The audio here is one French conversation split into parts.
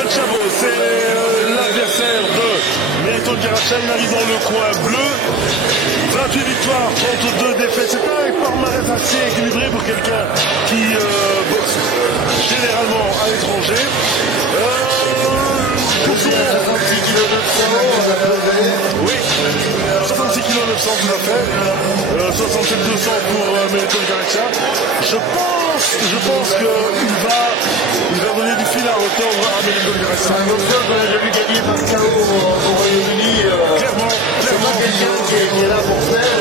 Zoltan Chabot, c'est l'adversaire de Meriton Karacha. Il arrive dans le coin bleu. 28 victoires, 32 défaites. C'est un palmarès assez équilibré pour quelqu'un qui boxe généralement à l'étranger. 66 kg 900, oui, 66 kg 900 tout à fait. 67 200 pour Meriton Karacha. Je pense qu'il va donner du fil à retordre à Meriton Karacha. C'est un boxeur qu'on a déjà vu gagner par KO au Royaume-Uni. Clairement. Quelqu'un qui est là pour faire.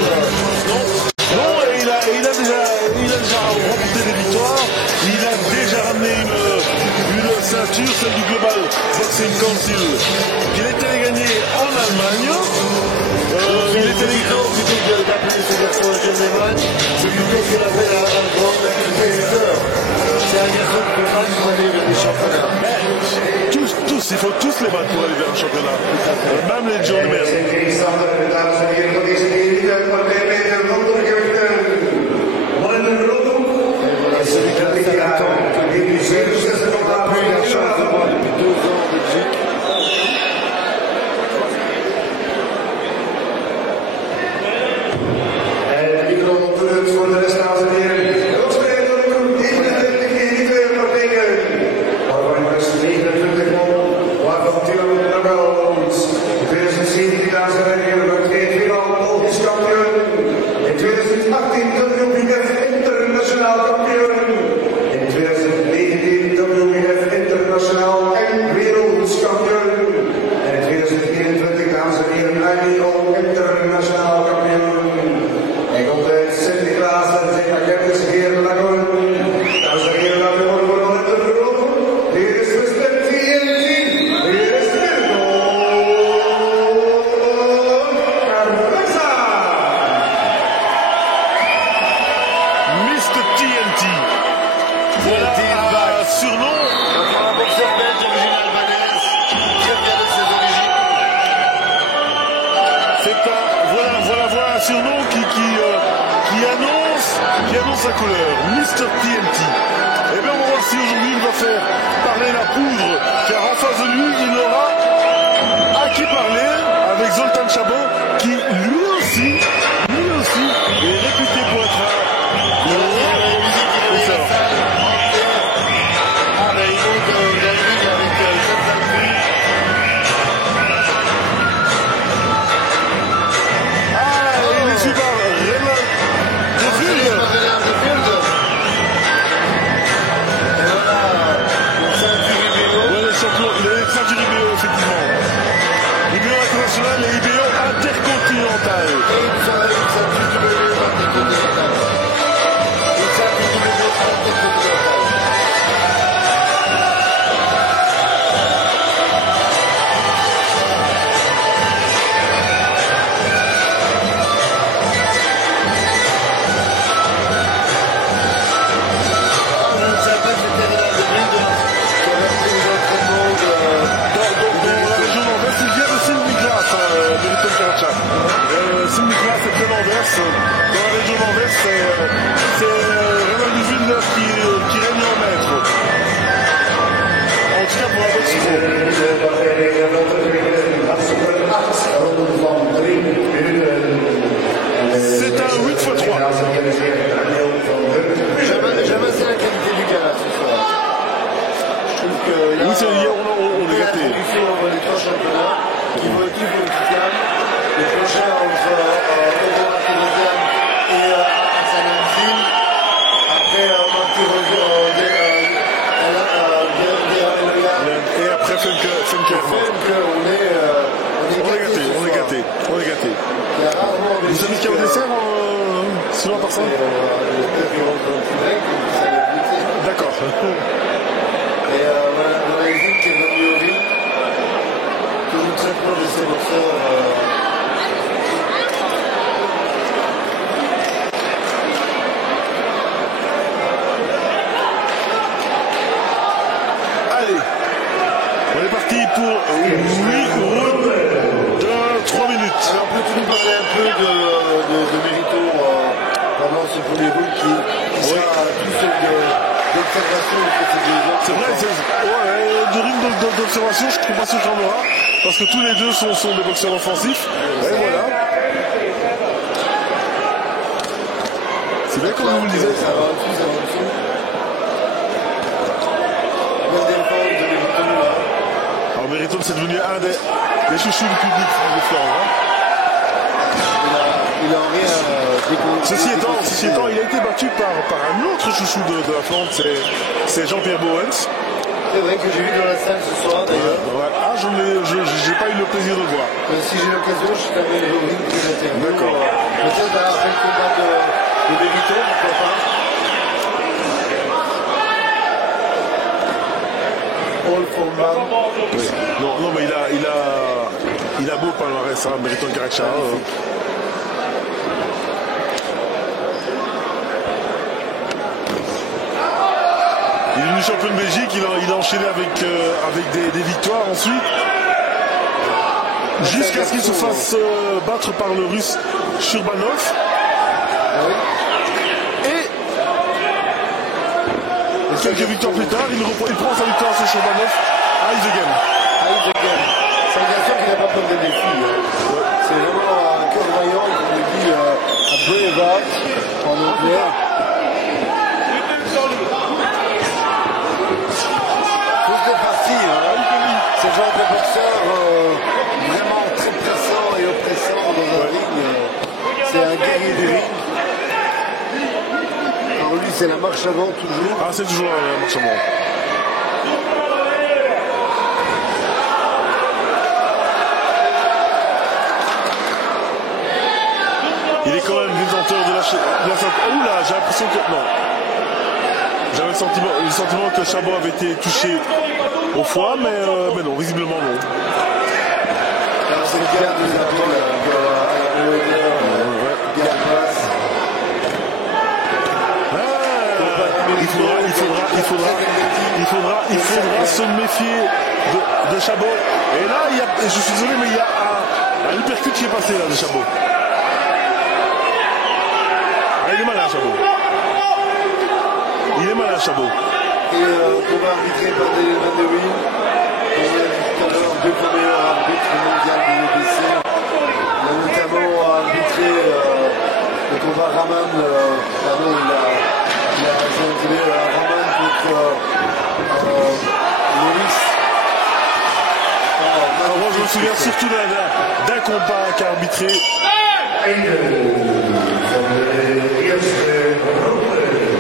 Non, et il a déjà remporté des victoires. Il a déjà ramené une ceinture, celle du Global Boxing Council, qu'il était allé gagner en Allemagne. Il était allé plutôt que d'appeler ce garçon John Lehman, c'est plutôt qu'il appelle un grand compétiteur. C'est un garçon qui peut pas aller vers les championnats. Tous, il faut tous les battre pour aller vers un championnat. Même les John Lehman. Celui qui a fait 40 ans, plus il a chance de voir depuis 2 ans en Belgique. Voor de rest, dames en heren. De opspeler door de groep 29 keer niet weer verteken. Waarvan de rest 29 man, waarvan Tilo Nagels. In 2017, dames en heren, wordt hij finaal Belgisch kampioen. In 2018 WBF internationaal kampioen. In 2019 WBF internationaal en wereldkampioen. En in 2021, dames en heren, IBO internationaal kampioen. En komt uit Sint-Niklaas en zijn agent is Geer Lagoon. Dames en heren, laten we worden van het verlopen. Hier is Mr. TNT. Hier is Mirko Carranza. Mr. TNT. Voilà un surnom. Un boxeur belge d'origine albanaise qui revient de ses origines. Voilà un surnom qui annonce sa couleur. Mr. TNT. Et bien on va voir si aujourd'hui il va faire parler la poudre, car en face de lui il aura à qui parler avec Zoltan Chabot qui lui aussi est réputé pour être un boxeur. Ah ben il monte dans le ring avec Zoltan Chabot. Il est suivi par Raymond Deville. Les ceintures IBO, effectivement. IBO international et IBO intercontinental. Saint-Nicolas, c'est plein d'Anvers. Dans la région d'Anvers, c'est Raymond Deville qui règne en maître. En tout cas, pour la boxe c'est un 8x3. J'aime assez la qualité du gars là ce soir. Je trouve que oui, c'est hier, on est gâté. Les 3 championnats qui vont être efficaces. Le prochain entre Odorat Rosan et Hassan Hamzin. Après Marty Rosan et après Funker. On est gâté. Vous avez mis qu'à au dessert sinon par ça D'accord. Et voilà, dans la usine qui est venue au ring, toujours très proche de ses boxeurs. Allez, on est parti pour 8 rounds de 3 minutes. Alors peux-tu nous parler un peu de Mérito pendant ce premier round qui sera plus d'observation que ces 2 ans? C'est vrai, du ring d'observation, je ne trouve pas sûr qu'il y en aura, parce que tous les deux sont des boxeurs offensifs. Et voilà. C'est bien comme vous le disiez. Ça va au-dessus, ça va au-dessus. Même des fois, vous avez retenu là. Alors Meriton, c'est devenu un des chouchous du public de Florent. Il a en rien découvert. Ceci étant, il a été battu par un autre chouchou de la Flandre, c'est Jean-Pierre Bowens. C'est vrai que j'ai vu dans la salle ce soir d'ailleurs. Ouais. Ah, j'ai pas eu le plaisir de le voir. Si j'ai l'occasion, je t'avais le ring de l'interview. D'accord. Peut-être après le combat de Benito, pourquoi pas. All for man. Oui. Non, mais il a beau palmarès, hein, Meriton Karacha. Il est devenu champion de Belgique, il a enchaîné avec des victoires ensuite. Jusqu'à ce qu'il se fasse battre par le russe Shurbanov. Et quelques victoires plus tard, il prend sa victoire sur Shurbanov à Isegem. C'est un garçon qui n'a pas peur des défis. C'est vraiment un cœur vaillant, comme on dit, un braveheart en anglais. Tout est parti. C'est le genre de boxeur vraiment très pressant et oppressant dans un ring. C'est un guerrier du ring. Alors lui, c'est la marche avant toujours. Ah, c'est toujours la marche avant. Il est quand même détenteur de la Oula, j'ai l'impression que... Non. J'avais le sentiment que Chabot avait été touché au foie, mais non, visiblement non. Alors c'est le gars nous attend il faudra se méfier de Chabot. Et là, je suis désolé, mais il y a un uppercut qui est passé là de Chabot. Ah, il est malin, Chabot. Il est malin, Chabot. Et combat arbitré par des Van de Wiel. On l'a dit tout à l'heure, deux premiers arbitres mondiaux de l'UBC. Il a notamment arbitré le combat Raman. Pardon, il a arbitré Raman contre Loris. Moi, je me souviens surtout d'un combat qu'a arbitré.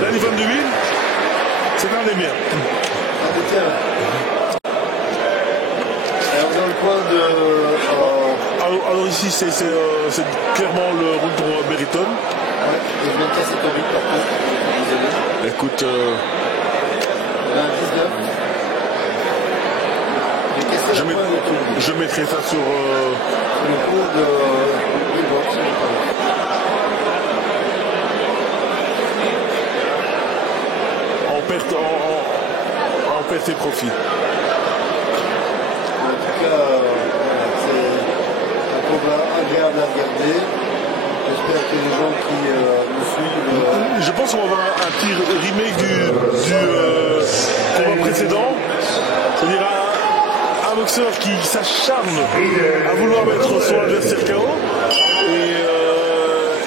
Danny Van de Wiel, c'est l'un des miens. Alors dans le coin de... Alors ici, c'est clairement le route pour Meriton. Ouais, et je viens de casser ton but par contre. Écoute... Il a un 19. Je mettrai ça sur... Le cours de boxe, je pense. En perte et profit. En tout cas, c'est un combat agréable à regarder. J'espère que les gens qui nous suivent... Je pense qu'on va avoir un petit remake du combat précédent. C'est-à-dire un boxeur qui s'acharne à vouloir mettre son adversaire KO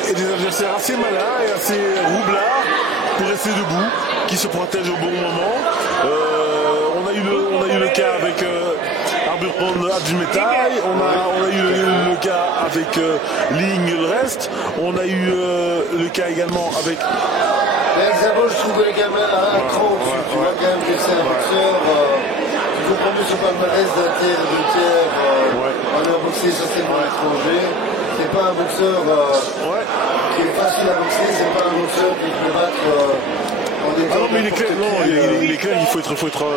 et des adversaires assez malins et assez roublards pour rester debout, qui se protègent au bon moment. On a eu le cas avec Arburon Adjumetai, on a eu le cas avec Ling et le reste, on a eu le cas également avec... Mais Xabo, je trouve les gamins un cran au-dessus. Tu vois quand même que c'est un boxeur qui comprend mieux son palmarès d'un tiers et deux tiers. On a boxé essentiellement à l'étranger. C'est pas un boxeur qui est facile à boxer, c'est pas un boxeur qui peut battre en détail. Ah non, mais il est clair, il est clair, il faut être top. Oh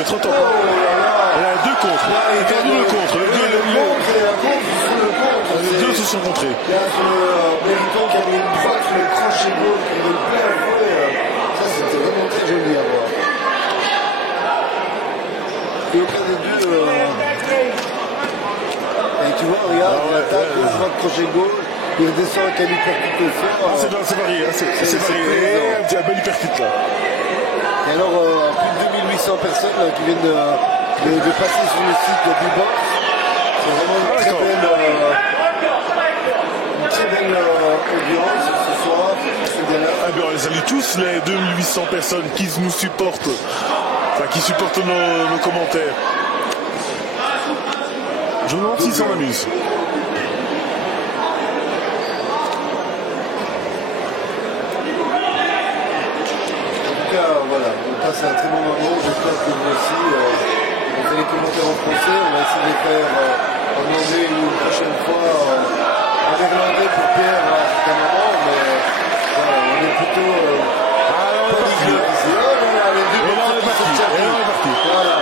là là. Il y a deux contre. Il a perdu le contre. Les deux se sont contrés. Il y a ce Meriton qui a mis une droite sur le crochet gauche qui veut plein fouet. Ça, c'était vraiment très joli à voir. Et aucun des deux. Et tu vois, regarde, il attaque, il droite crochet gauche. Il redescend avec un hypercute au fond. Ah, c'est varié, c'est varié. Un bel hypercute là. Et alors, plus de 2800 personnes qui viennent de passer sur le site de Bbox. C'est vraiment une très belle audience ce soir, ce gala. Ah ben, on les salue tous, les 2800 personnes qui nous supportent, enfin qui supportent nos commentaires. Je me demande s'ils s'en amusent. Voilà, on passe un très bon moment, j'espère que vous aussi. On fait les commentaires en français, on va essayer de les faire en anglais une prochaine fois en néerlandais pour Pierre à un moment, mais voilà, on est plutôt Et là on est parti. Voilà.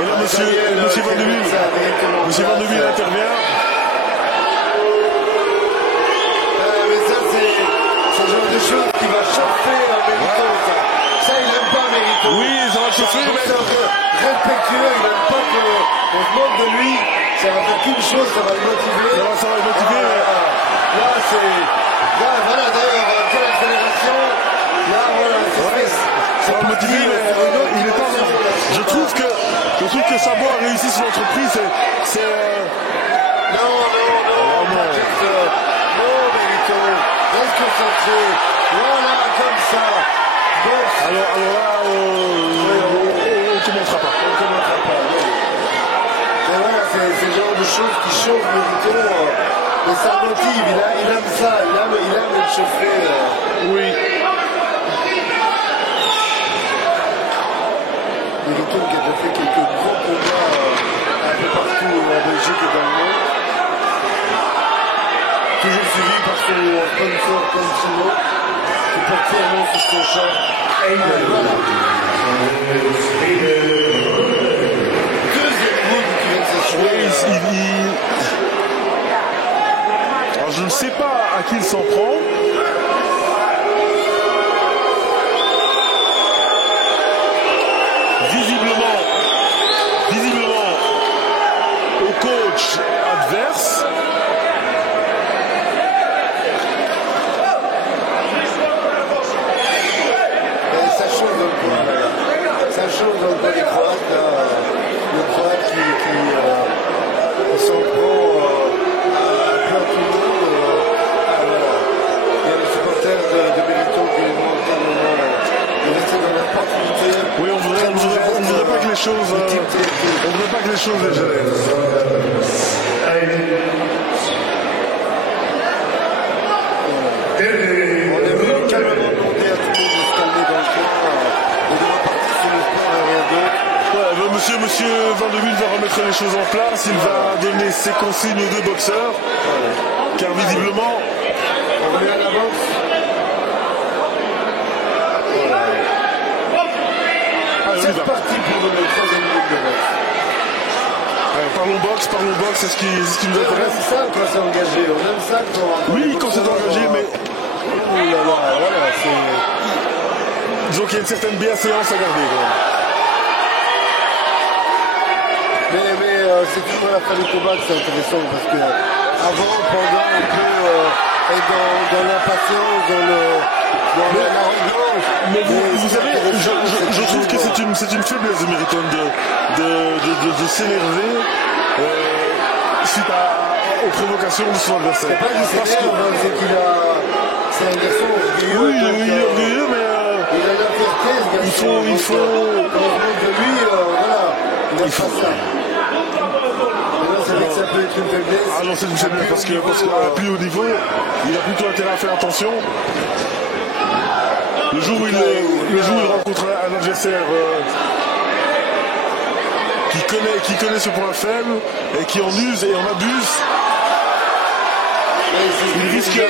Et là monsieur Van de Wiel intervient. Mais ça c'est ce genre de choses qui va chauffer un Mérito, ça. Ça, il n'aime pas Mérito. Oui, ça va chauffer, mais... C'est respectueux, il n'aime pas qu'on se moque de lui. Ça va faire qu'une chose, ça va le motiver. Ça va le motiver, Là, c'est... Là, voilà, d'ailleurs, quelle accélération. Là, voilà, ça va le motiver, mais il est pas... Je trouve que Sabo a réussi son entreprise, c'est... Non, Mérito. Reste concentré. Voilà, comme ça. Alors là, on ne commentera pas. Mais voilà, c'est le genre de choses qui chauffent Mérito. Mais ça motive, il aime ça, il aime être chauffé. Oui. Mérito qui a déjà fait quelques gros combats un peu partout en Belgique et dans le monde. Toujours suivi par son sponsor Consumo, qui porte fièrement sur son champ. Voilà. Deuxième round qui vient de s'achever. Alors je ne sais pas à qui il s'en prend. Visiblement au coach adverse. Ça chauffe dans le coin, là. Ça chauffe dans le coin des Croates, là. Le Croate qui s'en prend à plein tout le monde. Voilà. Il y a les supporters de Mérito qui lui demandent calmement de rester dans la tranquillité. Oui, on voudrait pas que les choses... on voudrait pas que les choses dégénèrent. On est venu calmement demander à tout le monde de se calmer dans le coin et de repartir sur le sport et rien d'autre. Ouais, monsieur Van de Wiel va remettre les choses en place, il va donner ses consignes aux deux boxeurs, car visiblement... On revient à la boxe. C'est parti pour le troisième round de boxe. Parlons boxe, c'est ce qui nous On intéresse. aime ça quand c'est engagé, on aime ça quand... Oui, quand c'est engagé, mais... Oh là là, voilà, c'est... Disons qu'il y a une certaine bienséance à garder, quand même. Mais c'est toujours à la fin du combat que c'est intéressant, parce que avant, pendant, on peut être dans l'impatience, dans l'arrogance. Mais vous savez, je trouve que c'est une faiblesse de Meriton de s'énerver suite aux provocations de son adversaire. C'est pas qu'il s'énerve, c'est qu'il a... C'est un garçon orgueilleux. Oui, orgueilleux, mais... il a la fierté, ce garçon. Il faut... Quand on montre de lui, voilà, il a pas ça. C'est vrai que ça peut être une faiblesse. Ah non, c'est une faiblesse parce qu'à plus haut niveau, il a plutôt intérêt à faire attention. Le jour où il rencontre un adversaire qui connaît ce point faible et qui en use et en abuse, il risque de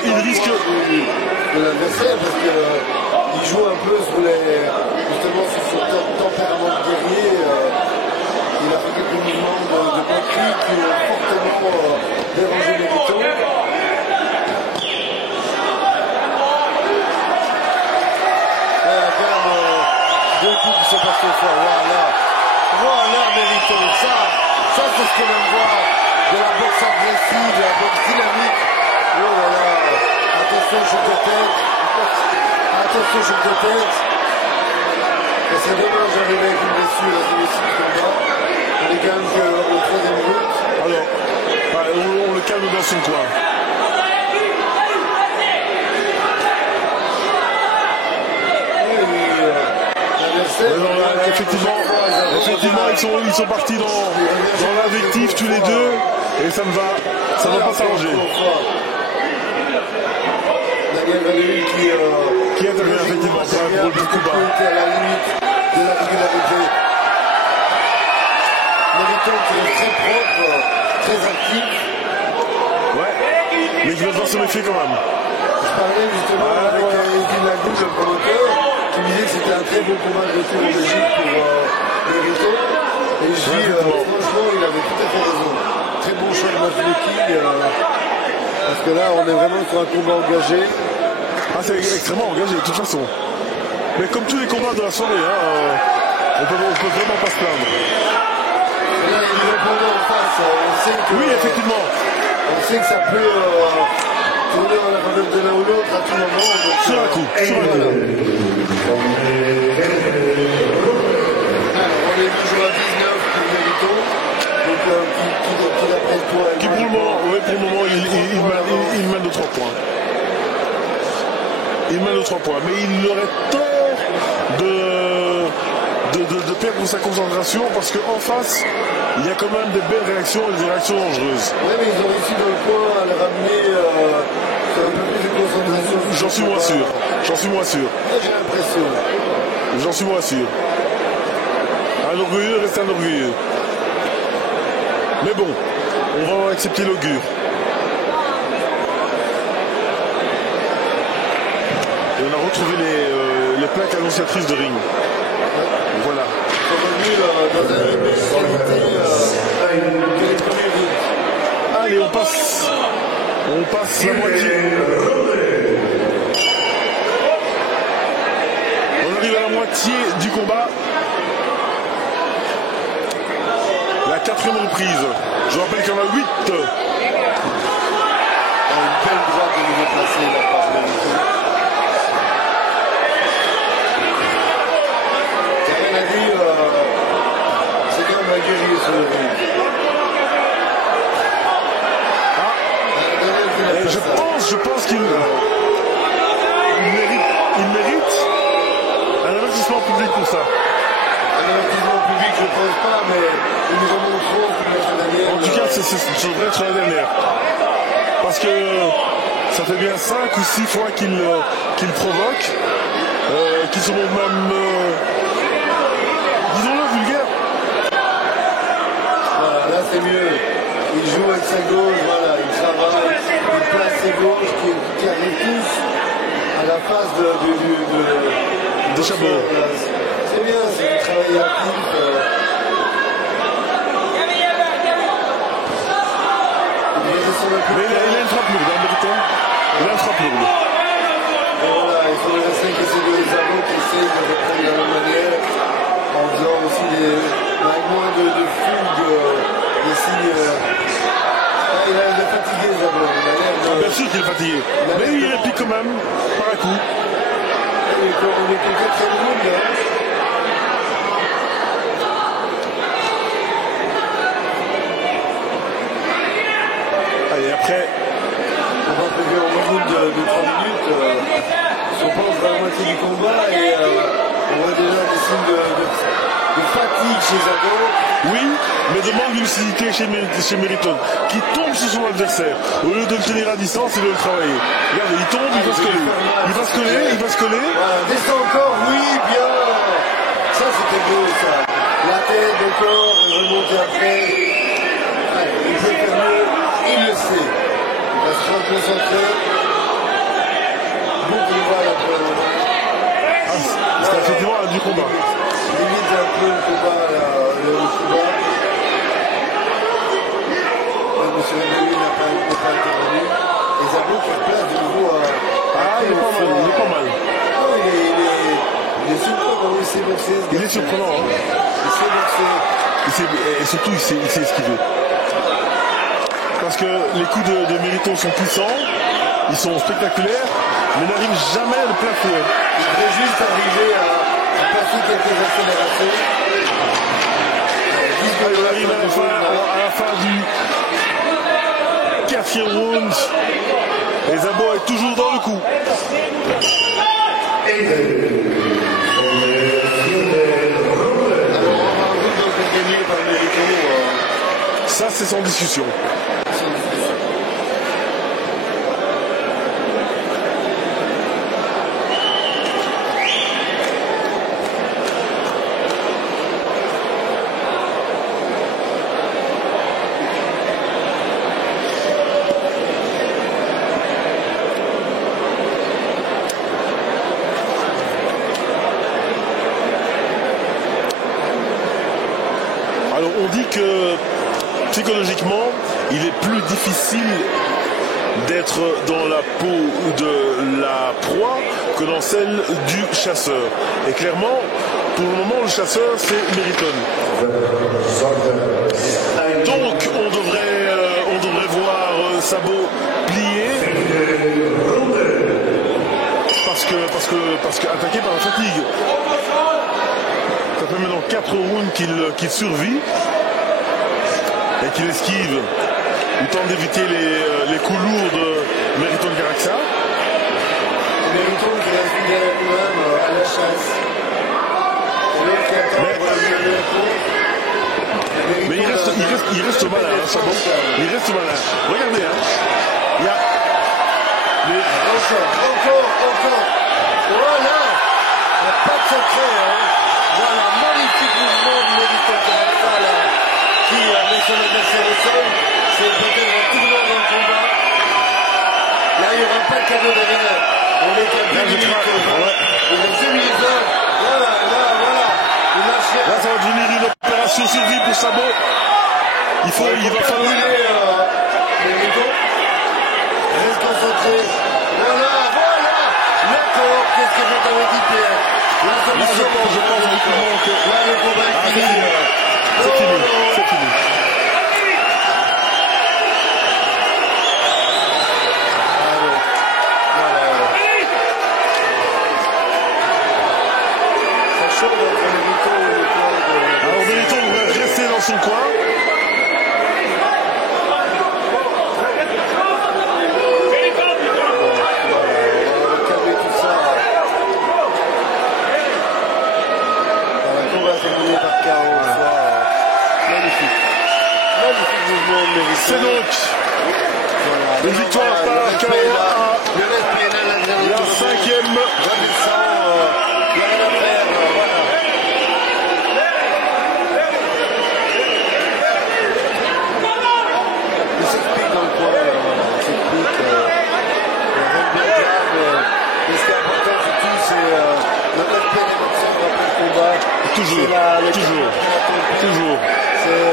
l'adversaire parce qu'il joue un peu justement sur son tempérament de guerrier. Il a fait quelques mouvements de moquerie qui ont fortement dérangé les Mérito. Regarde, deux coups qui sont passés fort. Voilà Mérito. Ça c'est ce qu'on aime voir. De la boxe agressive, de la boxe dynamique. Oh là là. Attention, choc de tête. Attention, choc de tête. Et c'est dommage d'arriver avec une blessure à ce combat. On son coin. Effectivement, ils sont partis dans l'invectif tous les deux et ça ne va pas s'arranger. Qui intervient effectivement pour un rôle beaucoup bas. À la limite de la régularité. Mériton qui est très propre, très actif. Ouais, mais il va devoir se méfier quand même. Je parlais justement avec Edwin Lagouche, le promoteur, qui me disait que c'était un très bon combat de retour en Belgique pour Mériton. Et je dis, franchement, il avait tout à fait raison. Très bon choix de matchmaking. Parce que là, on est vraiment sur un combat engagé. Ah, c'est extrêmement engagé de toute façon. Mais comme tous les combats de la soirée, on peut vraiment pas se plaindre. Et là, il y a des opposants en face. On sait que, oui, effectivement. On sait que ça peut tourner en la faveur de l'un ou l'autre à tout moment. Donc, sur un coup. Sur un coup. Voilà. Alors, on est toujours à 19 pour Mériton. Donc, qui d'après toi Qui pour le moment, il mène de 3 points. Il mène de 3 points. Mais il aurait tort de perdre sa concentration parce qu'en face, il y a quand même des belles réactions et des réactions dangereuses. Oui, mais ils ont réussi dans le coin à le ramener sur un peu plus de concentration. J'en suis moins sûr. J'en suis moins sûr. J'ai l'impression. J'en suis moins sûr. Un orgueilleux reste un orgueilleux. Mais bon, on va accepter l'augure. Et on a retrouvé les plaques annonciatrices de ring. Voilà. Ils sont revenus dans un même qualité que les premiers routes. Allez, on passe la moitié. On arrive à la moitié du combat. La 4e reprise. Je rappelle qu'il y en a 8. Une belle droite de nouveau placée là par Mériton. T'as rien à dire, c'est quand même un guerrier sur le ring. Je pense qu'il mérite un investissement public pour ça. Un investissement public, je ne pense pas, mais ils nous en montrent trop pour la dernière. En tout cas, ça devrait être la dernière. Parce que ça fait bien 5 ou 6 fois qu'il provoque, qu'ils sont même, disons-le, vulgaires. Voilà, là c'est mieux. Il joue avec sa gauche, voilà, il travaille, il place ses gauches qui arrivent tous à la face des chapeaux. C'est bien, c'est du travail actif. Mais il a une frappe lourde, Mériton. Il a une frappe lourde. Et voilà, il faut laisser que c'est des avants qui essayent de reprendre de la même manière, en faisant aussi avec moins de fougue, des signes. Il a l'air de fatiguer, les avants. Bien sûr qu'il est fatigué. Mais il réplique quand même, par un coup. On est pour 4e round, là. Allez, après. On va prévu un round de 3 minutes. On pense à la moitié du combat et on voit déjà des signes de fatigue chez Zago. Oui, mais de manque de lucidité chez Mériton, qui tombe sur son adversaire. Au lieu de le tenir à distance et de le travailler. Regardez, il tombe, il va se coller. Il va se coller, il va se coller. Voilà, descend encore, oui, bien. Ça, c'était beau, ça. La tête, le corps, remonter après. Allez, il peut faire mieux, il le sait. Il va se reconcentrer. Bon combat, là, pour le moment. C'était effectivement un dur combat. Limite un peu le combat, là, le combat. Monsieur Rémy n'a pas intervenu. Et Zago qui replace de nouveau à... Ah, il est pas mal, il est pas mal. Non, il est surprenant, il sait boxer. Il est surprenant, hein. Il sait boxer. Et surtout, il sait esquiver. Parce que les coups de Mériton sont puissants, ils sont spectaculaires, mais n'arrivent jamais à le placer. Il devrait juste arriver à passer quelques accélérations. Il arrive à la fin du 5e round. Et Szabo est toujours dans le coup. Ça, c'est sans discussion. Alors, on dit que psychologiquement, il est plus difficile d'être dans la peau de la proie que dans celle du chasseur. Et clairement, pour le moment, le chasseur, c'est Meriton. Donc, on devrait voir Szabo plier. Parce que attaqué par la fatigue. Ça fait maintenant 4 rounds qu'il survit et qu'il esquive. Il tente d'éviter les coups lourds de Meriton Caraxa. Meriton qui reste quand même à la chasse. Mais il reste malin, hein, Szabo. Il reste malin. Regardez, hein. Il y a Encore. Voilà. Il n'y a pas de secret, hein. Voilà, magnifique mouvement de Meriton Caraxa là, qui met son adversaire au sol. C'est peut-être un tournant dans le combat. Là, il n'y aura pas de cadeau derrière. On est à 2 minutes. Il reste 2 minutes. Voilà. Il lâche rien. Là, ça va devenir une opération survie pour Szabo. Il va falloir. Meriton. Reste concentré. Voilà. D'accord. Qu'est-ce que je t'avais dit, Pierre? La solution. Je pense vraiment que. Là, le combat est fini. C'est fini. Alors Meriton devrait rester dans son coin. Calmer tout ça. Le combat terminé par KO. Magnifique mouvement de Meriton. C'est donc une victoire par KO à la 5e. Toujours. C'est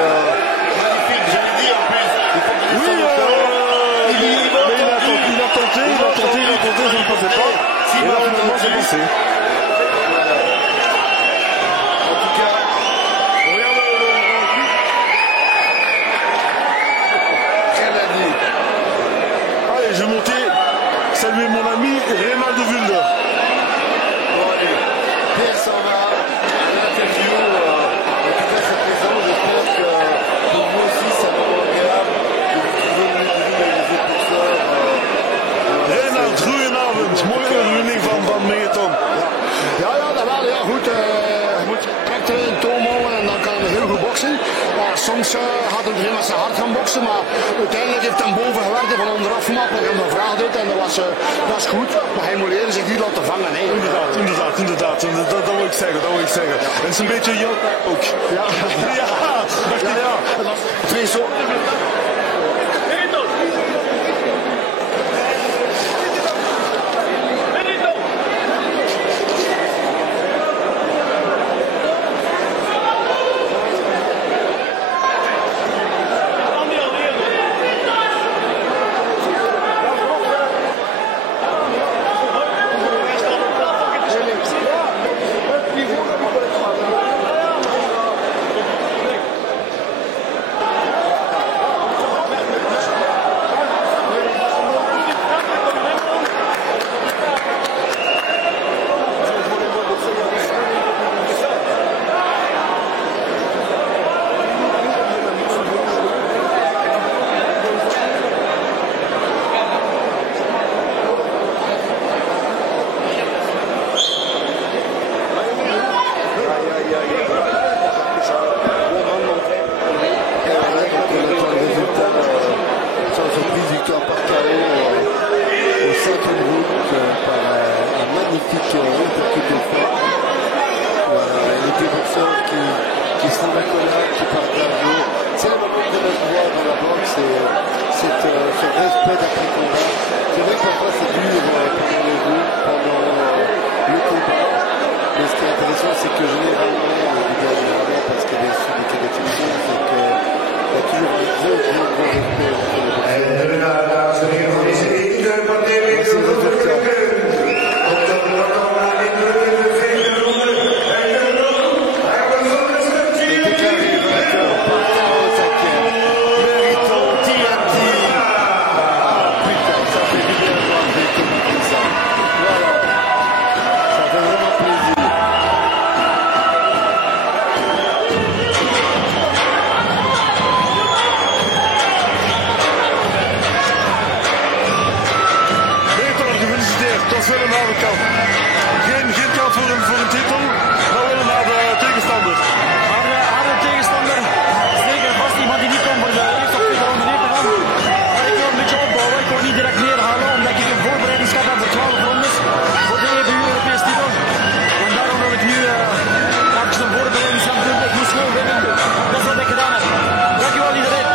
magnifique, j'avais dit en plus. Oui, mais il a tenté, ça ne passait pas. Et là, finalement, c'est passé. En tout cas, regarde le rien à dire. Allez, je vais monter, saluer mon ami Reynald de Vulder. Bon, allez, Pierre s'en va. L'interview, en tout cas, sa présence, je pense que pour vous aussi, ça va être agréable de vous trouver les écouteurs. Reynald, goedenavond. Mooie overwinning van Meriton. Ja, dat wel. Ja, goed. Je moet trekken, toom houden en dan kan hij heel goed boksen. Soms had hij erin met zijn hart gaan boksen, maar uiteindelijk heeft hij boven gewerkt van onderaf gemaakt. Ik heb hem gevraagd uit en dat was goed. Maar hij moet leren zich niet laten vangen. Hè. Inderdaad. Dat wil ik zeggen. En het is een beetje jouw ook. Ja. Ja. Twee zo. respect d'après-combat. C'est vrai que parfois c'est dur pendant le groupe, pendant le combat. Mais ce qui est intéressant, c'est que généralement, parce qu'il y a des exceptions, c'est qu'il y a toujours un gros respect entre les Geen kans voor een titel, maar wel naar de tegenstander. Harde tegenstander, zeker vast iemand die niet komt voor de eerste of tweede ronde neer te gaan. Maar ik wil een beetje opbouwen, ik wil niet direct neerhalen, omdat ik een voorbereidingschap heb voor 12 rondes voor de EBU Europese titel. En daarom wil ik nu even een voorbereidingschap doen. Ik moest gewoon winnen, dat is wat ik gedaan heb. Dankjewel iedereen.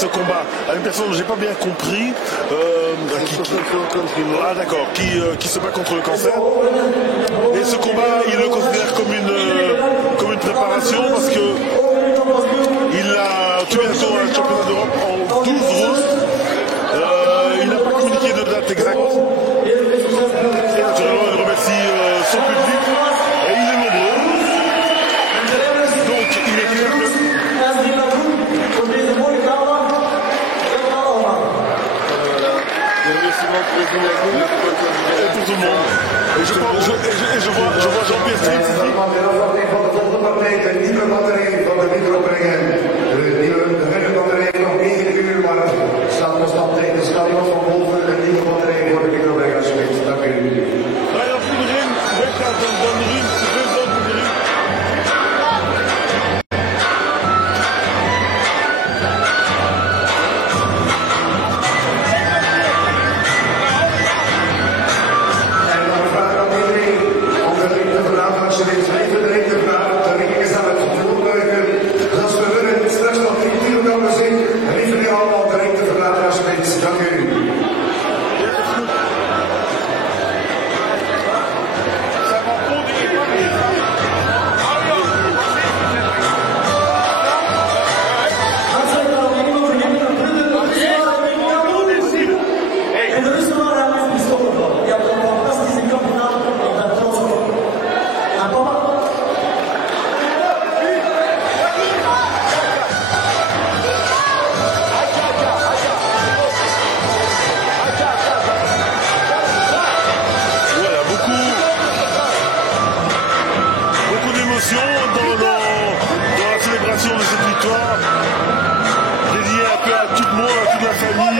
Ce combat à une personne, j'ai pas bien compris, qui se bat contre le cancer. Et ce combat, il le considère comme une préparation parce que il a tué un championnat d'Europe en 12 rounds. Il n'a pas communiqué de date exacte. Et naturellement, il remercie son public et il est nombreux. Donc, il est clair que et pour tout le monde. Et je vois Jean-Pierre Strix ici.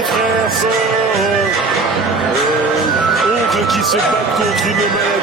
Frères, sœurs, oncles qui se battent contre une maladie.